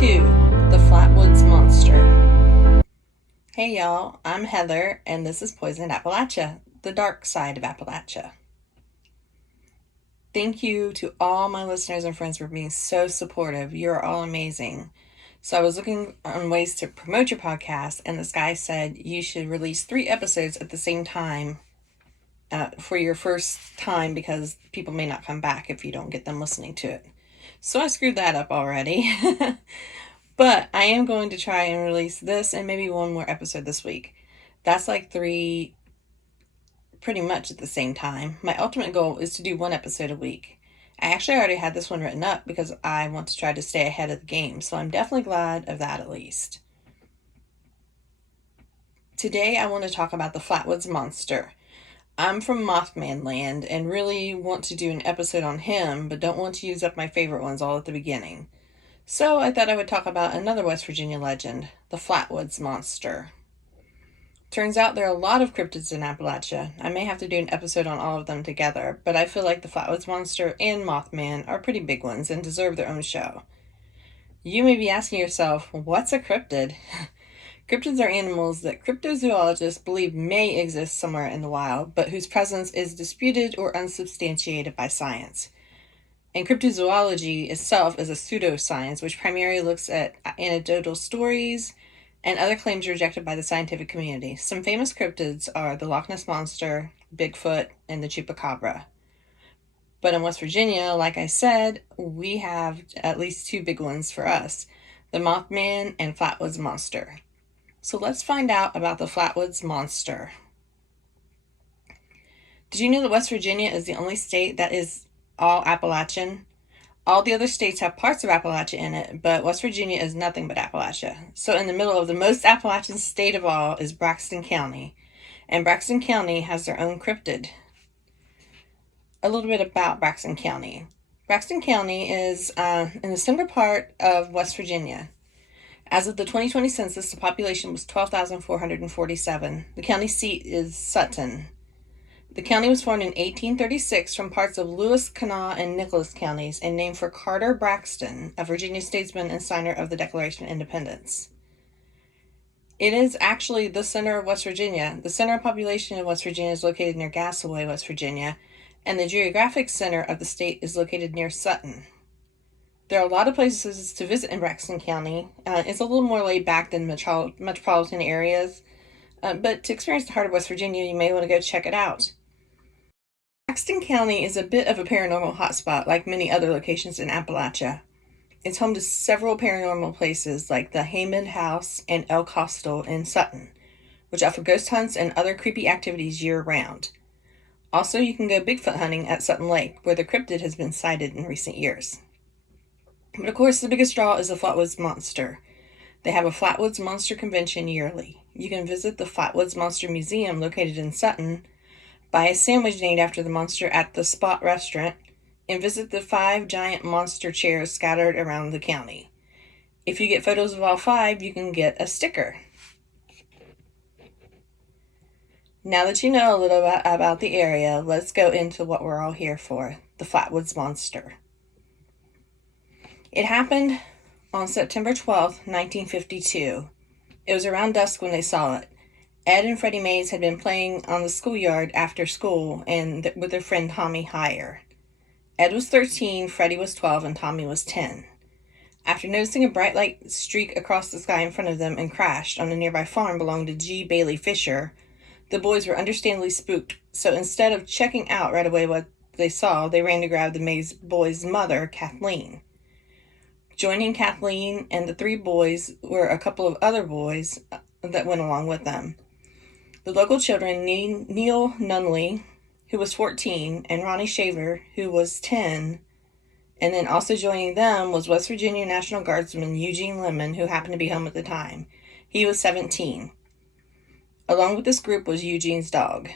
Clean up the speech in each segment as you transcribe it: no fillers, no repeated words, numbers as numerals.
to the Flatwoods Monster. Hey y'all, I'm Heather, and this is Poisoned Appalachia, the dark side of Appalachia. Thank you to all my listeners and friends for being so supportive. You're all amazing. So I was looking on ways to promote your podcast, and this guy said you should release 3 episodes at the same time for your first time because people may not come back if you don't get them listening to it. So I screwed that up already. But I am going to try and release this and maybe one more episode this week. That's like 3 pretty much at the same time. My ultimate goal is to do 1 episode a week. I actually already had this one written up because I want to try to stay ahead of the game, so I'm definitely glad of that at least. Today I want to talk about the Flatwoods Monster. I'm from Mothman Land and really want to do an episode on him, but don't want to use up my favorite ones all at the beginning. So I thought I would talk about another West Virginia legend, the Flatwoods Monster. Turns out there are a lot of cryptids in Appalachia. I may have to do an episode on all of them together, but I feel like the Flatwoods Monster and Mothman are pretty big ones and deserve their own show. You may be asking yourself, what's a cryptid? Cryptids are animals that cryptozoologists believe may exist somewhere in the wild, but whose presence is disputed or unsubstantiated by science. And cryptozoology itself is a pseudoscience which primarily looks at anecdotal stories and other claims rejected by the scientific community. Some famous cryptids are the Loch Ness Monster, Bigfoot, and the Chupacabra. But in West Virginia, like I said, we have at least 2 big ones for us, the Mothman and Flatwoods Monster. So let's find out about the Flatwoods Monster. Did you know that West Virginia is the only state that is all Appalachian? All the other states have parts of Appalachia in it, but West Virginia is nothing but Appalachia. So in the middle of the most Appalachian state of all is Braxton County. And Braxton County has their own cryptid. A little bit about Braxton County. Braxton County is in the central part of West Virginia. As of the 2020 census, the population was 12,447. The county seat is Sutton. The county was formed in 1836 from parts of Lewis, Kanawha, and Nicholas counties and named for Carter Braxton, a Virginia statesman and signer of the Declaration of Independence. It is actually the center of West Virginia. The center of population of West Virginia is located near Gasaway, West Virginia, and the geographic center of the state is located near Sutton. There are a lot of places to visit in Braxton County. It's a little more laid back than metropolitan areas, but to experience the heart of West Virginia, you may want to go check it out. Braxton County is a bit of a paranormal hotspot like many other locations in Appalachia. It's home to several paranormal places like the Haymond House and Elk Hostel in Sutton, which offer ghost hunts and other creepy activities year-round. Also, you can go Bigfoot hunting at Sutton Lake, where the cryptid has been sighted in recent years. But of course, the biggest draw is the Flatwoods Monster. They have a Flatwoods Monster Convention yearly. You can visit the Flatwoods Monster Museum located in Sutton, buy a sandwich named after the monster at the Spot restaurant, and visit the 5 giant monster chairs scattered around the county. If you get photos of all 5, you can get a sticker. Now that you know a little bit about the area, let's go into what we're all here for, the Flatwoods Monster. It happened on September 12th, 1952. It was around dusk when they saw it. Ed and Freddie Mays had been playing on the schoolyard after school and with their friend Tommy Heyer. Ed was 13, Freddie was 12, and Tommy was 10. After noticing a bright light streak across the sky in front of them and crashed on a nearby farm belonging to G. Bailey Fisher, the boys were understandably spooked, so instead of checking out right away what they saw, they ran to grab the Mays boys' mother, Kathleen. Joining Kathleen and the 3 boys were a couple of other boys that went along with them. The local children, Neil Nunley, who was 14, and Ronnie Shaver, who was 10, and then also joining them was West Virginia National Guardsman Eugene Lemon, who happened to be home at the time. He was 17. Along with this group was Eugene's dog.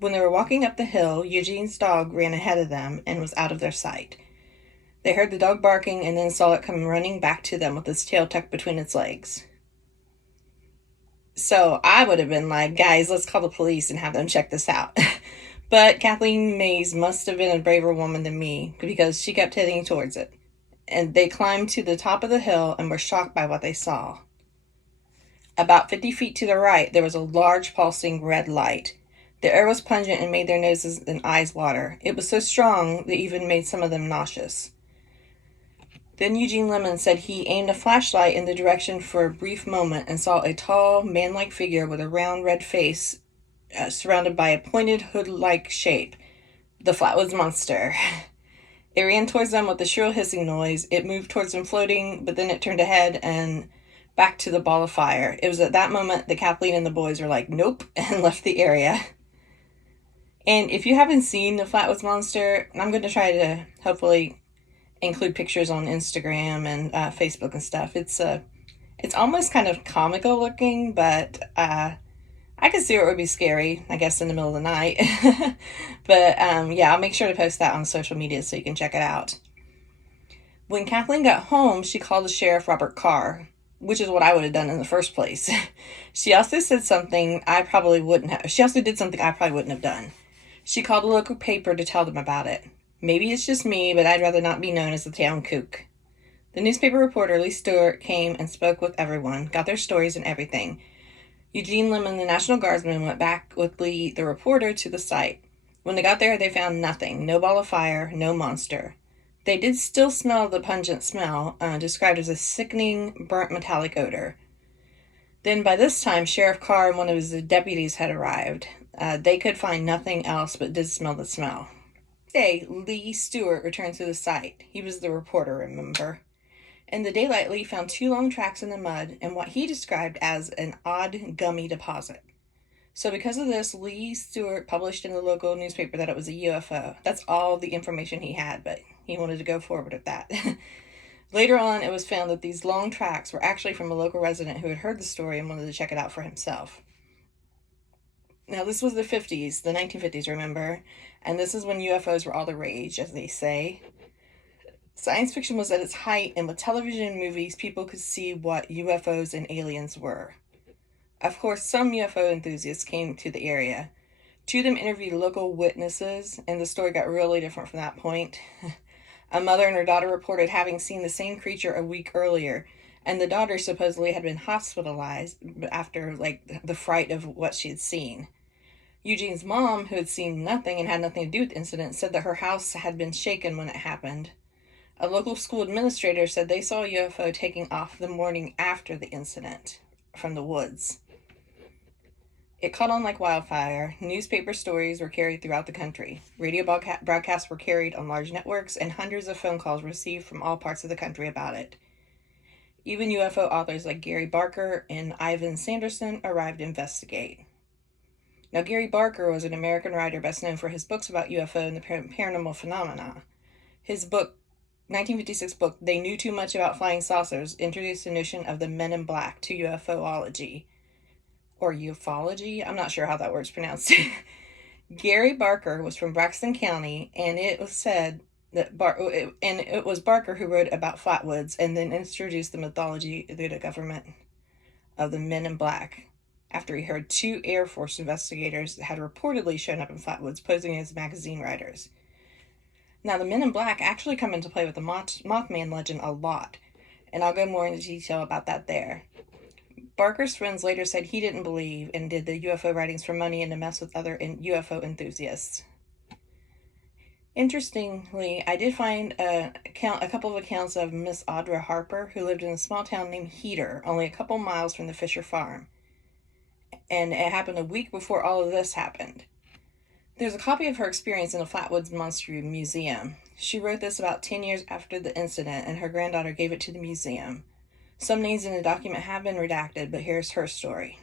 When they were walking up the hill, Eugene's dog ran ahead of them and was out of their sight. They heard the dog barking and then saw it come running back to them with its tail tucked between its legs. So I would have been like, guys, let's call the police and have them check this out. But Kathleen Mays must have been a braver woman than me because she kept heading towards it. and they climbed to the top of the hill and were shocked by what they saw. About 50 feet to the right, there was a large pulsing red light. The air was pungent and made their noses and eyes water. It was so strong that it even made some of them nauseous. Then Eugene Lemon said he aimed a flashlight in the direction for a brief moment and saw a tall, man-like figure with a round red face surrounded by a pointed hood-like shape, the Flatwoods monster. It ran towards them with a shrill hissing noise. It moved towards them floating, but then it turned ahead and back to the ball of fire. It was at that moment that Kathleen and the boys were like, nope, and left the area. And if you haven't seen the Flatwoods monster, I'm going to try to hopefully include pictures on Instagram and Facebook and stuff. It's almost kind of comical looking, but I could see it would be scary, I guess, in the middle of the night. But yeah, I'll make sure to post that on social media so you can check it out. When Kathleen got home, she called the sheriff, Robert Carr, which is what I would have done in the first place. She also said something I probably wouldn't have. She also did something I probably wouldn't have done. She called a local paper to tell them about it. Maybe it's just me, but I'd rather not be known as the town kook. The newspaper reporter, Lee Stewart, came and spoke with everyone, got their stories and everything. Eugene Lemon, the National Guardsman, went back with Lee, the reporter, to the site. When they got there, they found nothing. No ball of fire, no monster. They did still smell the pungent smell, described as a sickening, burnt metallic odor. Then by this time, Sheriff Carr and one of his deputies had arrived. They could find nothing else but did smell the smell. Day, Lee Stewart returned to the site. He was the reporter, remember? In the daylight, Lee found 2 long tracks in the mud and what he described as an odd gummy deposit. So because of this, Lee Stewart published in the local newspaper that it was a UFO. That's all the information he had, but he wanted to go forward with that. Later on, it was found that these long tracks were actually from a local resident who had heard the story and wanted to check it out for himself. Now, this was the 50s, the 1950s, remember? And this is when UFOs were all the rage, as they say. Science fiction was at its height, and with television and movies, people could see what UFOs and aliens were. Of course, some UFO enthusiasts came to the area. 2 of them interviewed local witnesses, and the story got really different from that point. A mother and her daughter reported having seen the same creature a week earlier, and the daughter supposedly had been hospitalized after, the fright of what she had seen. Eugene's mom, who had seen nothing and had nothing to do with the incident, said that her house had been shaken when it happened. A local school administrator said they saw a UFO taking off the morning after the incident from the woods. It caught on like wildfire. Newspaper stories were carried throughout the country. Radio broadcasts were carried on large networks, and hundreds of phone calls received from all parts of the country about it. Even UFO authors like Gary Barker and Ivan Sanderson arrived to investigate. Now, Gary Barker was an American writer best known for his books about UFO and the paranormal phenomena. His 1956 book, They Knew Too Much About Flying Saucers, introduced the notion of the Men in Black to UFOlogy. Or ufology? I'm not sure how that word's pronounced. Gary Barker was from Braxton County, and it was said that it was Barker who wrote about Flatwoods and then introduced the mythology through the government of the Men in Black after he heard 2 Air Force investigators had reportedly shown up in Flatwoods posing as magazine writers. Now, the Men in Black actually come into play with the Mothman legend a lot, and I'll go more into detail about that there. Barker's friends later said he didn't believe and did the UFO writings for money and to mess with other UFO enthusiasts. Interestingly, I did find a couple of accounts of Miss Audra Harper, who lived in a small town named Heater, only a couple miles from the Fisher farm. And it happened a week before all of this happened. There's a copy of her experience in the Flatwoods Monster Museum. She wrote this about 10 years after the incident, and her granddaughter gave it to the museum. Some names in the document have been redacted, but here's her story.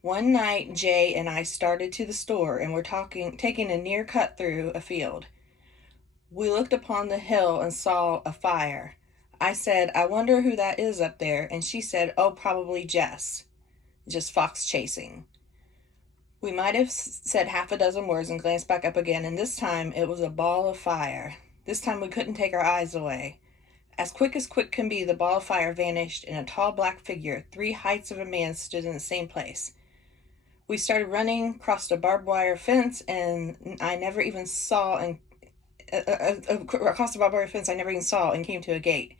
One night, Jay and I started to the store and were taking a near cut through a field. We looked upon the hill and saw a fire. I said, I wonder who that is up there, and she said, oh, probably Jess. Just fox chasing. We might have said half a dozen words and glanced back up again, and this time it was a ball of fire. This time we couldn't take our eyes away. As quick can be, the ball of fire vanished, and a tall black figure, 3 heights of a man, stood in the same place. We started running, crossed a barbed wire fence, and I never even saw across the barbed wire fence I never even saw and came to a gate.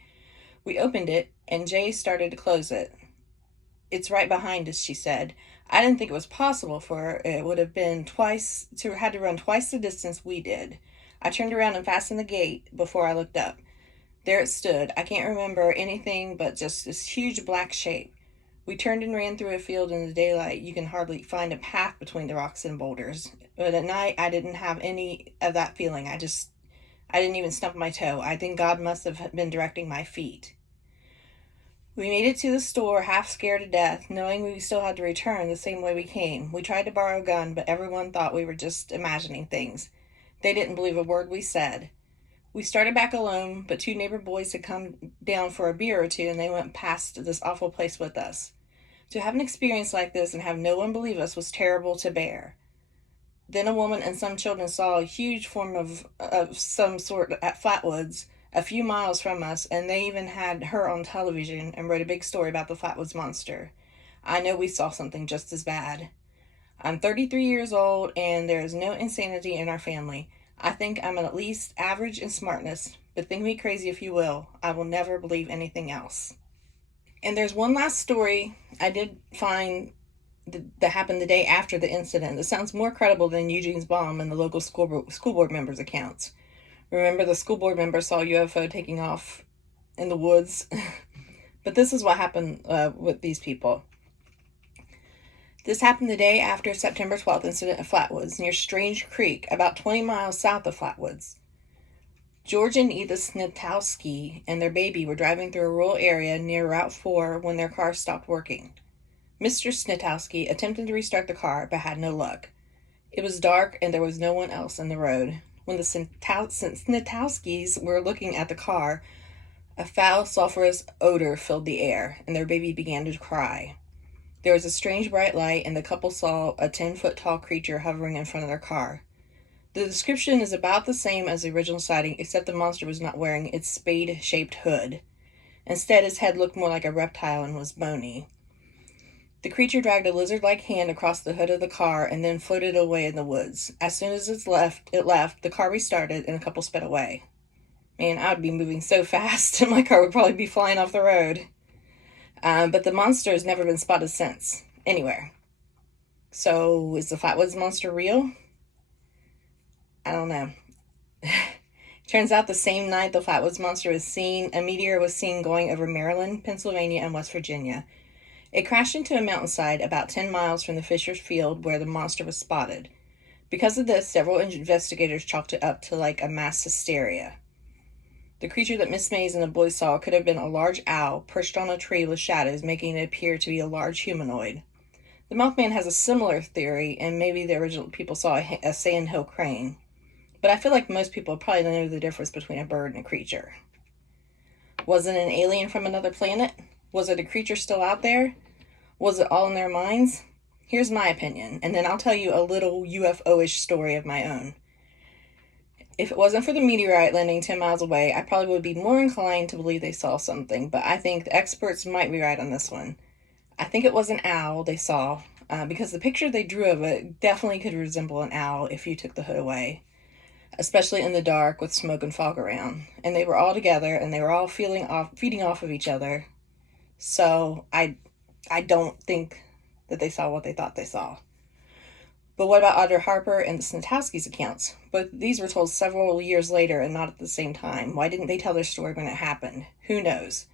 We opened it, and Jay started to close it. "It's right behind us," she said. I didn't think it was possible, for it would have been had to run twice the distance we did. I turned around and fastened the gate before I looked up. There it stood. I can't remember anything but just this huge black shape. We turned and ran through a field in the daylight. You can hardly find a path between the rocks and boulders. But at night, I didn't have any of that feeling. I didn't even stump my toe. I think God must have been directing my feet. We made it to the store, half scared to death, knowing we still had to return the same way we came. We tried to borrow a gun, but everyone thought we were just imagining things. They didn't believe a word we said. We started back alone, but two neighbor boys had come down for a beer or two, and they went past this awful place with us. To have an experience like this and have no one believe us was terrible to bear. Then a woman and some children saw a huge form of some sort at Flatwoods, a few miles from us, and they even had her on television and wrote a big story about the Flatwoods monster. I know we saw something just as bad. I'm 33 years old, and there is no insanity in our family. I think I'm at least average in smartness, but think me crazy if you will. I will never believe anything else. And there's one last story I did find that happened the day after the incident. It sounds more credible than Eugene's bomb and the local school board members' accounts. Remember, the school board member saw a UFO taking off in the woods? But this is what happened with these people. This happened the day after September 12th incident at Flatwoods, near Strange Creek, about 20 miles south of Flatwoods. George and Edith Snitowski and their baby were driving through a rural area near Route 4 when their car stopped working. Mr. Snitowski attempted to restart the car, but had no luck. It was dark, and there was no one else in the road. When the Snitowskis were looking at the car, a foul, sulphurous odor filled the air, and their baby began to cry. There was a strange bright light, and the couple saw a 10-foot-tall creature hovering in front of their car. The description is about the same as the original sighting, except the monster was not wearing its spade-shaped hood. Instead, its head looked more like a reptile and was bony. The creature dragged a lizard-like hand across the hood of the car and then floated away in the woods. As soon as it left, the car restarted, and the couple sped away. Man, I would be moving so fast, and my car would probably be flying off the road. But the monster has never been spotted since, anywhere. So, is the Flatwoods monster real? I don't know. Turns out the same night the Flatwoods monster was seen, a meteor was seen going over Maryland, Pennsylvania, and West Virginia. It crashed into a mountainside about 10 miles from the Fisher's Field where the monster was spotted. Because of this, several investigators chalked it up to like a mass hysteria. The creature that Miss Mays and the boys saw could have been a large owl perched on a tree with shadows, making it appear to be a large humanoid. The Mothman has a similar theory, and maybe the original people saw a sandhill crane. But I feel like most people probably don't know the difference between a bird and a creature. Was it an alien from another planet? Was it a creature still out there? Was it all in their minds? Here's my opinion, and then I'll tell you a little UFO-ish story of my own. If it wasn't for the meteorite landing 10 miles away, I probably would be more inclined to believe they saw something, but I think the experts might be right on this one. I think it was an owl they saw, because the picture they drew of it definitely could resemble an owl if you took the hood away, especially in the dark with smoke and fog around. And they were all together, and they were all feeding off of each other. So I don't think that they saw what they thought they saw. But what about Audrey Harper and the Snitowskis' accounts? Both these were told several years later and not at the same time. Why didn't they tell their story when it happened? Who knows?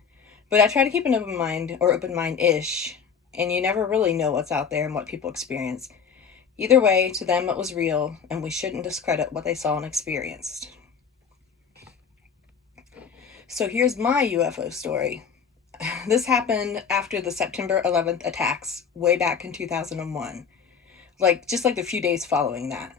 But I try to keep an open mind, or open mind-ish, and you never really know what's out there and what people experience. Either way, to them it was real, and we shouldn't discredit what they saw and experienced. So here's my UFO story. This happened after the September 11th attacks, way back in 2001. Just the few days following that.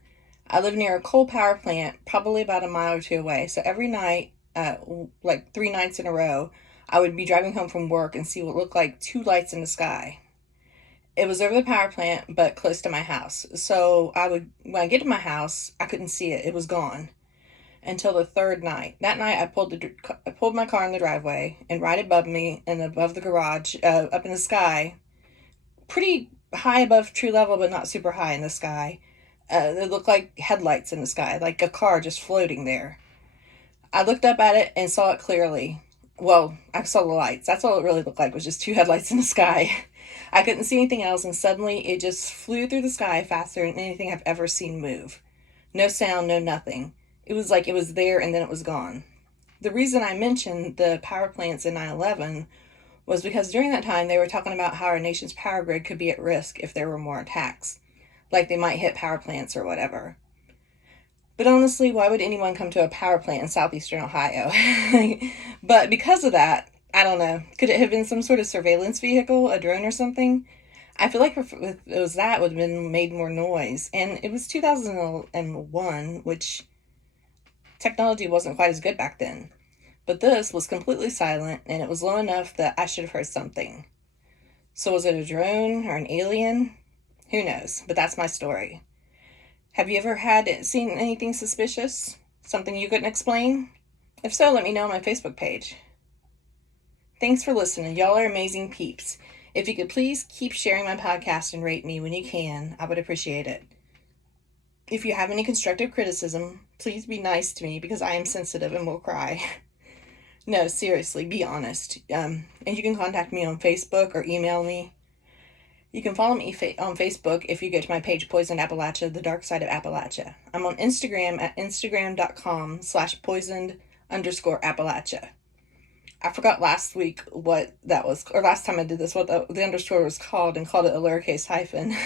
I live near a coal power plant, probably about a mile or two away, so every night, 3 nights in a row, I would be driving home from work and see what looked like two lights in the sky. It was over the power plant, but close to my house. So when I get to my house, I couldn't see it. It was gone. Until the third night. That night, I pulled my car in the driveway, and right above me and above the garage, up in the sky, pretty high above tree level, but not super high in the sky. It looked like headlights in the sky, like a car just floating there. I looked up at it and saw it clearly. Well, I saw the lights. That's all it really looked like, was just two headlights in the sky. I couldn't see anything else, and suddenly it just flew through the sky faster than anything I've ever seen move. No sound, no nothing. It was like it was there and then it was gone. The reason I mentioned the power plants in 9/11 was because during that time they were talking about how our nation's power grid could be at risk if there were more attacks, like they might hit power plants or whatever. But honestly, why would anyone come to a power plant in southeastern Ohio? But because of that, I don't know. Could it have been some sort of surveillance vehicle, a drone or something? I feel like if it was that, it would have been made more noise. And it was 2001, which technology wasn't quite as good back then. But this was completely silent, and it was low enough that I should have heard something. So was it a drone or an alien? Who knows? But that's my story. Have you ever seen anything suspicious? Something you couldn't explain? If so, let me know on my Facebook page. Thanks for listening. Y'all are amazing peeps. If you could please keep sharing my podcast and rate me when you can, I would appreciate it. If you have any constructive criticism, please be nice to me because I am sensitive and will cry. No, seriously, be honest. And you can contact me on Facebook or email me. You can follow me on Facebook if you go to my page, Poisoned Appalachia, The Dark Side of Appalachia. I'm on Instagram at instagram.com/poisoned_Appalachia. I forgot last week what that was, or last time I did this, what the underscore was called, and called it a lowercase hyphen.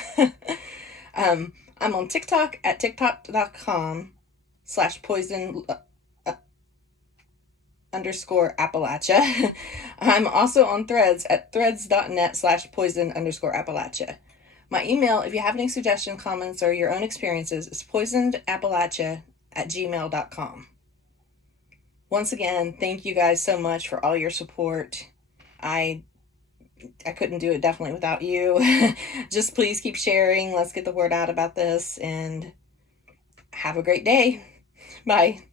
I'm on TikTok at tiktok.com/poisoned_Appalachia. I'm also on Threads at threads.net/poisoned_Appalachia. My email, if you have any suggestions, comments, or your own experiences, is poisonedappalachia@gmail.com. Once again, thank you guys so much for all your support. I couldn't do it definitely without you. Just please keep sharing. Let's get the word out about this, and have a great day. Bye.